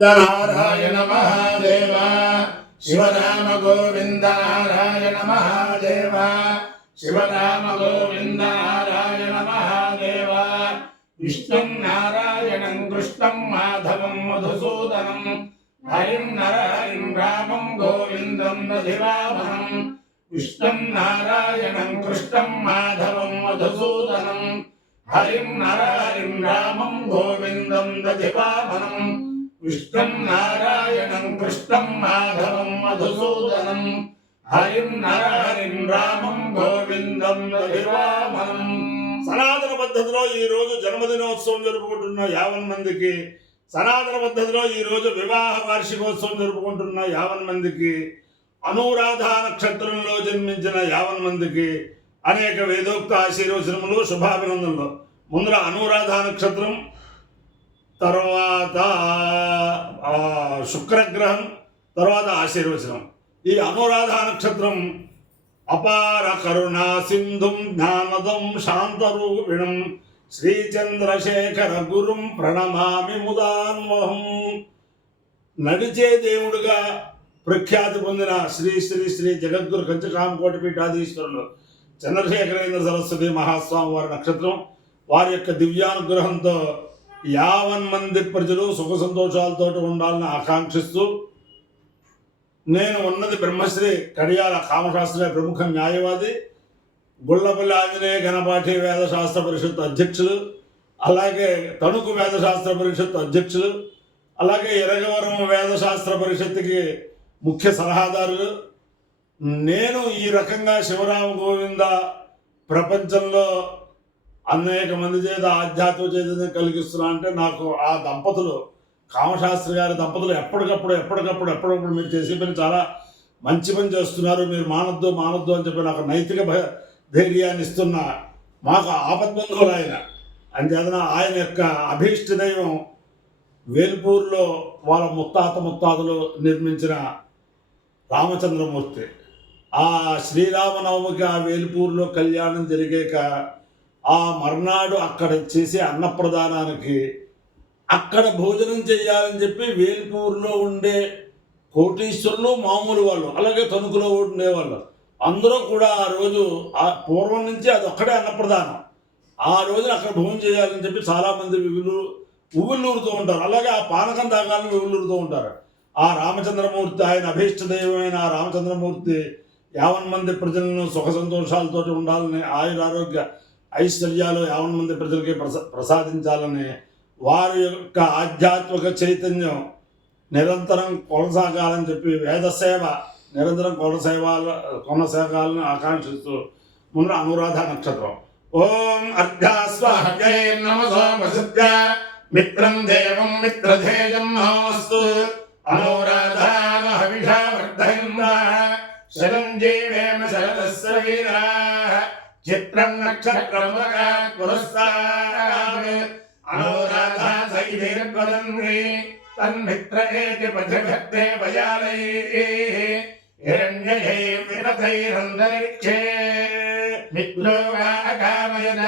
नारायण महादेव शिवनाम गोविंद नारायण महादेव शिवनाम गोविंद नारायण महादेव विष्णुं नारायणं कृष्णं माधवं मधुसूदनं हरिं नरहरिं रामं गोविन्दं दधिवामनं विष्णुं नारायणं कृष्णं माधवं मधुसूदनं हरिं नरहरिं रामं गोविन्दं दधिवामनं विष्णुं नारायणं कृष्णं माधवं मधुसूदनं हरिं नरहरिं रामं गोविंदं दधिवामनं। సనాతన పద్ధతిలో ఈ రోజు జన్మదినోత్సవం జరుపుకుంటున్న 50 మందికి, సనాతన పద్ధతిలో ఈ రోజు వివాహ వార్షికోత్సవం జరుపుకుంటున్న 50 మందికి, అనురాధ నక్షత్రంలో జన్మించిన 50 మందికి అనేక వేదోక్త ఆశీర్వచనములు, శుభాభినందనలు. ముందర అనురాధ నక్షత్రం, తర్వాత శుక్రగ్రహం, తర్వాత ఆశీర్వచనం. ఈ అనురాధ నక్షత్రం అపార కరుణా సింధుం జ్ఞానదం శాంతరూపిణం శ్రీచంద్రశేఖర గురుం ప్రణమామి ముదాన్వహం. నడిచే దేవుడుగా ప్రఖ్యాతి పొందిన శ్రీ శ్రీ శ్రీ జగద్గురు కంచకామకోటి పీఠాధీశ్వరులు చంద్రశేఖరేంద్ర సరస్వతి మహాస్వామి వారి నక్షత్రం. వారి యొక్క దివ్యానుగ్రహంతో 50 మంది ప్రజలు సుఖ సంతోషాలతో ఉండాలని ఆకాంక్షిస్తూ, నేను ఉన్నది బ్రహ్మశ్రీ కడియాల కామశాస్త్ర ప్రముఖ న్యాయవాది, గుళ్ళపల్లి ఆంజనేయ గణపాఠి వేదశాస్త్ర పరిషత్ అధ్యక్షులు, అలాగే తణుకు వేదశాస్త్ర పరిషత్ అధ్యక్షులు, అలాగే ఎరగవరం వేదశాస్త్ర పరిషత్తుకి ముఖ్య సలహాదారులు. నేను ఈ రకంగా శివరామ గోవింద ప్రపంచంలో అనేక మంది చేత ఆధ్యాత్మిక చైతన్యం కలిగిస్తున్నా అంటే నాకు ఆ దంపతులు, కామశాస్త్రి గారి దంపతులు ఎప్పటికప్పుడు మీరు చేసే పని చాలా మంచి పని చేస్తున్నారు, మీరు మానొద్దు అని చెప్పి నాకు నైతిక ధైర్యాన్ని ఇస్తున్న మాకు ఆపద్బంధువులు ఆయన. అంచేతన ఆయన యొక్క అభీష్ట దైవం వేల్పూర్లో వాళ్ళ ముత్తాతలు నిర్మించిన రామచంద్రమూర్తి. ఆ శ్రీరామనవమికి ఆ వేల్పూర్లో కళ్యాణం జరిగాక ఆ మర్నాడు అక్కడ చేసే అన్నప్రదానానికి అక్కడ భోజనం చేయాలని చెప్పి వేల్పూర్లో ఉండే కోటీశ్వరులు, మామూలు వాళ్ళు, అలాగే తణుకులో ఉండేవాళ్ళు అందరూ కూడా ఆ రోజు పూర్వం నుంచి అది ఒక్కడే అన్నప్రదానం. ఆ రోజున అక్కడ భోజనం చేయాలని చెప్పి చాలామంది ఉవ్వుళ్ళూరుతూ ఉంటారు. అలాగే ఆ పానకం తాగాలని ఉవ్వుళ్ళూరుతూ ఉంటారు. ఆ రామచంద్రమూర్తి, ఆయన అభీష్ట దైవమైన ఆ రామచంద్రమూర్తి 50 మంది ప్రజలను సుఖ సంతోషాలతో ఉండాలని, ఆయురారోగ్య ఐశ్వర్యాలు 50 మంది ప్రజలకి ప్రసాదించాలని, వారి యొక్క ఆధ్యాత్మిక చైతన్యం నిరంతరం కొనసాగాలని చెప్పి వేదసేవ నిరంతరం కొనసాగాలని ఆకాంక్షిస్తూ ముందు అనురాధ నక్షత్రం. ఓం అర్ఘ్యాస్వాహ్యై నమః వసుద్య మిత్రం దేవం మిత్రధేయం నమస్తు అనురాధాన హవిషా వర్ధయంత శరంజీవేమ శరదస్య వీరాః చిత్రం నక్షత్రం పురస్సాద్ అనురాధా సైదీర్ఘదన్వి తన్మిత్ర ఏతి పజభక్తే వయాలైః హిరణ్యయై విరథైరందరిక్షే మిత్రో వాకామయన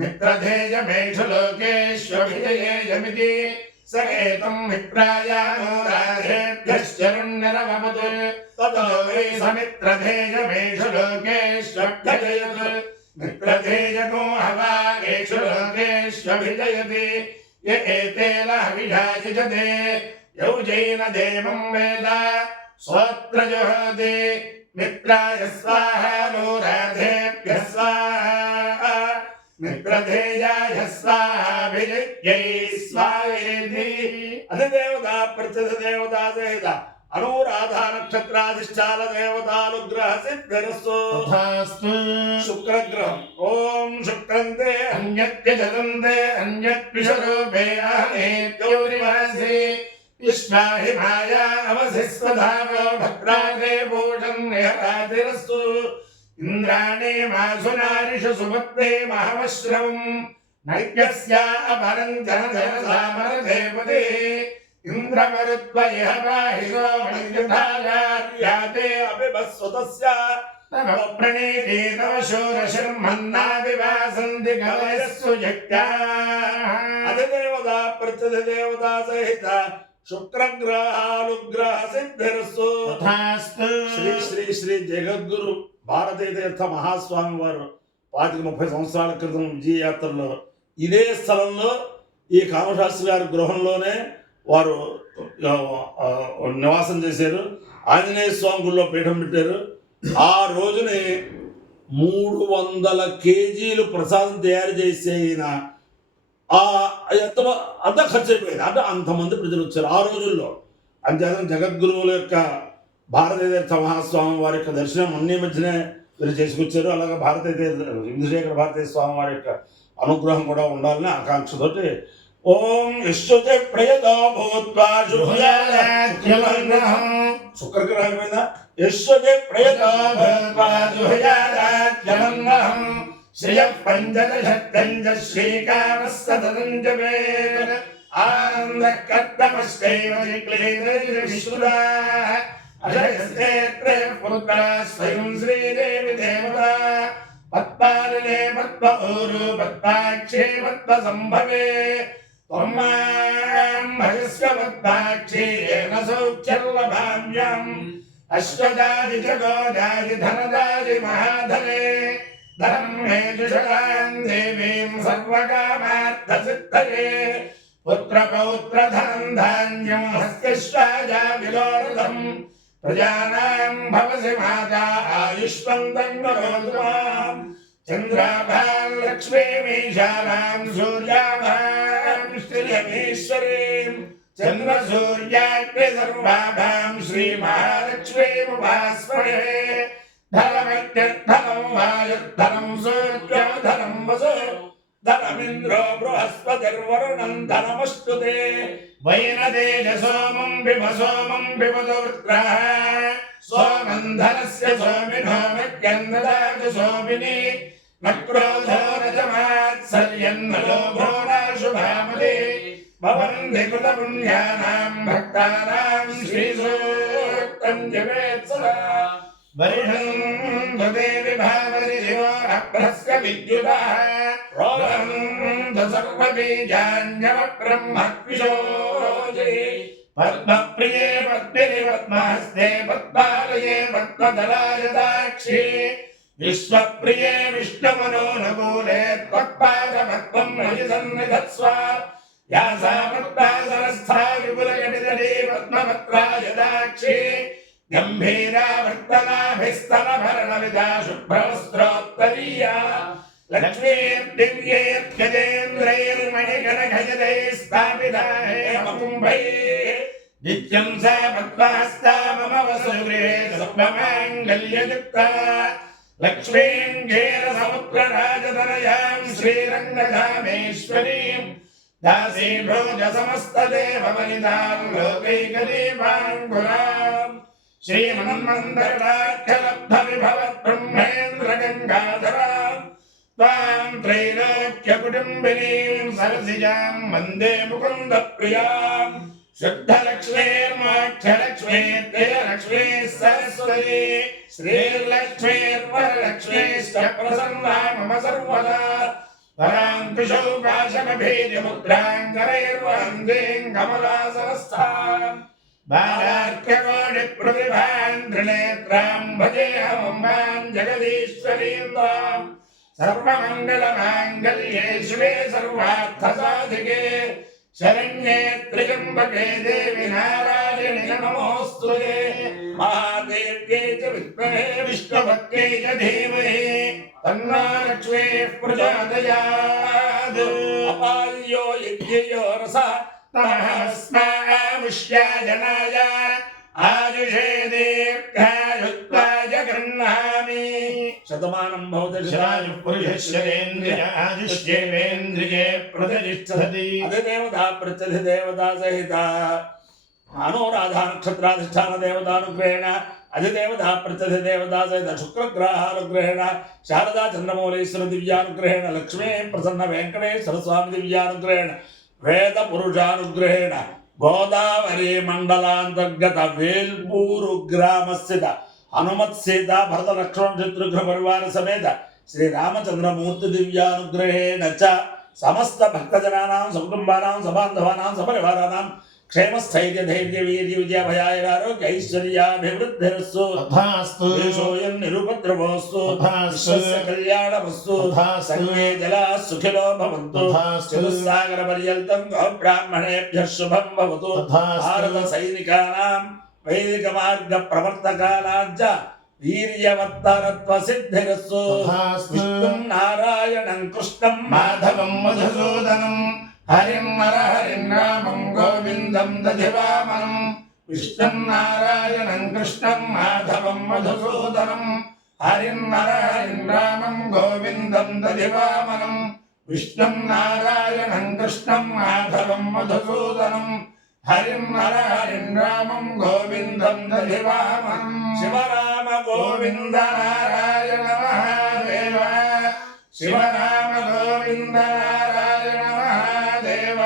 మిత్రధేయమేషు లోకేష్వభిజయేయమితి సకేతం మిత్రాయానురాధేభ్యశ్చరుణ్యరవమతు తతో వై సమిత్రధేయమేషు లోకేష్వభ్యజయతు మిత్రధేయకో హవాయేషు లోకేష్వభిజయతి య ఏతేన హవిషాయుజతే యౌజైన దేవం వేద స్తోత్ర జుహోతి మిత్రాయ స్వాహా అనురాధేభ్యః స్వాహా మిత్రధేయాయ స్వాహాభిజయై స్వాహేతి. అధిదేవత ప్రత్యధ దేవతా సహిత అనురాధ నక్షత్రాధిష్టాన దేవతానుగ్రహ సిద్ధిరస్తు. శుక్రగ్రహం. ఓం శుక్రంతే అన్యత్యజలంతే అన్యత్విషరూపే అహనేత్యౌరివాసి విశ్వాహిమాయా అవసిస్వధావో భద్రాగ్రే భూషం నిహరాతిరస్తు. ఇంద్రాణే మాసునారిషు సుమత్తే మహమశ్రవం నైక్యస్యా అపరం జనజనసామరదేవతే ఇంద్రమరుద్వయ పాహి సోమయుధాయార్యాతే అభిభస్వతస్య తమ ప్రణీతే తవ శూరశర్మన్నావివాసంతి కవయస్సు జక్త్యా. అధిదేవత ప్రత్యధిదేవతా సహిత శుక్రగ్రహానుగ్రహ సిద్ధిరస్సు తథాస్తు. శ్రీ శ్రీ శ్రీ జగద్గురు భారతీ తీర్థ మహాస్వామి వారు 25-30 సంవత్సరాల క్రితం విజయయాత్రలో ఇదే స్థలంలో ఈ కామశాస్త్రి గారి గృహంలోనే వారు నివాసం చేశారు. ఆంజనేయ స్వామి గుడిలో పీఠం పెట్టారు. ఆ రోజుని 300 కేజీలు ప్రసాదం తయారు చేసే ఈయన అంత ఖర్చు అయిపోయింది. అంటే అంతమంది ప్రజలు వచ్చారు ఆ రోజుల్లో. అంతేకాదు జగద్గురువుల యొక్క భారతీయ తీర్థ మహాస్వామి వారి యొక్క దర్శనం అన్ని మధ్యనే వీరు చేసుకొచ్చారు. అలాగే ఇంద్రశేఖర భారతీయ స్వామి వారి యొక్క అనుగ్రహం కూడా ఉండాలని ఆకాంక్షతోటి ఓం విశ్వతే ప్రియతో భూత్వా శుక్రగ్రహం మీద విశ్వతే ప్రియతో భూత్వా జుహయాదాత్యమన్మహం శ్రియ పంచదశత్తంజ శ్రీకామస్తదంజ వేద ఆనందకర్తమస్తైవ విశ్వదా అజయస్తేత్రే పుత్ర స్వయం శ్రీదేవి దేవతా పద్పాలనే పద్మూరు పద్మాక్షే పద్మ సంభవే త్వమాం భజస్వ పద్మాక్షేన సౌఖ్యల్లభామ్యం అశ్వదాది జగోదాది ధనదాది మహాధనే ధనం మే జుషాం దేవీం సర్వకామార్థసిద్ధయే పుత్రపౌత్రధనం ధాన్యం హస్తిశ్వాజా విలోరథం ప్రజానాం భవసి మాతా ఆయుష్మంతం కరోతుమాం చంద్రాభాం లక్ష్మీమీశానాం సూర్యాభాం శ్రియమీశ్వరీం చంద్రసూర్యాగ్ని సర్వాభాం శ్రీమహాలక్ష్మీముపాస్మహే ధనమిత్యర్థనం వాయుర్ధనం సూర్యోధనం వసు ధనమింద్రో బృహస్పతిర్వరుణం ధనమస్తుతే వైనదేజ సోమం బిభ వృత్రః సోమం ధనస్య సోమినో మధ్యందదాతు సోమిని నక్రోధో రజమాత్సర్యన్న లోభో నాశుభామలే భవంతి కృత పుణ్యానాం భక్తానాం శ్రీసూక్తం జపేత్సదా వరిణం దుదేవి భావరి దివో అభ్రస్య విద్యుతః రోగం సర్వబీజాన్యవ బ్రహ్మద్విషోజే పద్మప్రియే పద్మిని పద్మహస్తే పద్మాలయే పద్మదలాయదాక్షి విశ్వప్రియే విష్ణుమనోనుకూలే త్వత్పాదపద్మం మయి సన్నిధత్స్వ యాసా పద్మాసనస్థా విపులకటితటీ పద్మపత్రాయదాక్షి గంభీరావర్తనాభిస్తనభరణవిదా శుభ్రవస్త్రోత్తరీయా లక్ష్మీర్దివ్యేర్గజేంద్రైర్మణిగణగజదై స్థాపితా హేమకుంభైః నిత్యం సా పద్మాస్తా మమ వసుగృహే సర్వమాంగళ్యయుక్తా లక్ష్మీం క్షీరసముద్రరాజతనయాం శ్రీరంగధామేశ్వరీం దాసీభూజ సమస్తదేవవనితాం లోకైకదీపాంకురాం శ్రీమన్మందరాఖ్యలబ్ధవిభవద్బ్రహ్మేంద్రగంగాధరాం త్వాం త్రైలోక్యకుటుంబినీం సరసిజాం వందే ముకుందప్రియాం శుద్ధలక్ష్మీర్మోక్షలక్ష్మీర్దయలక్ష్మీ సరస్వతీ శ్రీర్లక్ష్మీర్వరలక్ష్మీశ్చ ప్రసన్నా మమ సర్వదా పరాం కుశౌపాశమభీజముద్రాం కరైర్వందేం కమలాసనస్థాం బాలార్క్యకోటి ప్రతిభాం త్రినేత్రాం భజేహమంబాం జగదీశ్వరీం తాం సర్వమంగళమాంగళ్యే శివే సర్వార్థసాధికే శరణ్యే త్ర్యంబకే దేవి నారాయణి నమోస్తుతే మహాదేవ్యై చ విద్మహే విష్ణుభక్త్యై చ ధీమహి తన్నో లక్ష్మీః ప్రచోదయాత్ అపాయ్యో యజ్ఞయో రసః తమస్మావిష్యాజనాయ ఆయుషే దీర్ఘాయుత్వాయ గృహ్ణామి శతమానం భవతి శతాయుః పురుషస్యేంద్రియ ఆయుష్యేంద్రియే ప్రతిష్టతి అధిదేవతా ప్రత్యధిదేవతా సహిత అనురాధా నక్షత్రాధిష్టాన దేవతానుగ్రహేణ అధిదేవతా ప్రత్యధిదేవతా సహిత శుక్రగ్రహానుగ్రహేణ శారదా చంద్రమౌళీశ్వర దివ్యానుగ్రహేణ లక్ష్మీ ప్రసన్న వెంకటేశ్వర స్వామి దివ్యానుగ్రహేణ వేద పురుషానుగ్రహేణ గోదావరి మండలాంతర్గత వేల్పూరు గ్రామస్థిత హనుమత్ సీత భరత లక్ష్మణ శత్రుఘ్న పరివార సమేత శ్రీరామచంద్రమూర్తి దివ్యానుగ్రహేణ చ సమస్త భక్తజనానాం సకుటుంబానాం సబాంధవానాం సపరివారానాం క్షేమస్థైర్య ధైర్య వీర్య విజయ భయారోగ్య ఐశ్వర్యాభివృద్ధిరస్సు తథాస్తు దేశోయం నిరుపద్రవోస్తు తథాస్తు విశ్వస్య కళ్యాణమస్తు తథాస్తు సర్వే జలా సుఖినో భవంతు తథాస్తు చతుస్సాగర పర్యంతం గోబ్రాహ్మణేభ్యః శుభం భవతు తథాస్తు భారత సైనికానాం వైదిక మార్గ ప్రవర్తకానాం చ వీర్యవత్తరత్వ సిద్ధిరస్సు తథాస్తు విష్ణుం నారాయణం కృష్ణం మాధవం మధుసూదనం హరిం నర హరిం రామం గోవిందం దధివామనం విష్ణుం నారాయణం కృష్ణం మాధవం మధుసూదనం హరిం నర హరిం రామం గోవిందం దధివామనం విష్ణుం నారాయణం కృష్ణం మాధవం మధుసూదనం హరిం నర హరిం రామం గోవిందం దధివామనం శివరామ గోవింద నారాయణ మహాదేవ శివరామ గోవింద నారాయణ మహాదేవ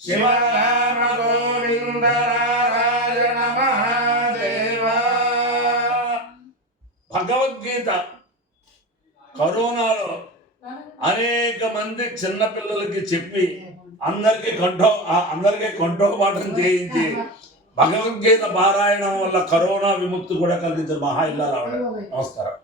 శివరామ గోవింద నారాయణ మహాదేవ. భగవద్గీత కరోనాలో అనేక మంది చిన్నపిల్లలకి చెప్పి అందరికీ కంఠోపాఠం చేయించి భగవద్గీత పారాయణం వల్ల కరోనా విముక్తి కూడా కలిగించిన మహా ఇల్లాలు ఆవిడ. నమస్కారం.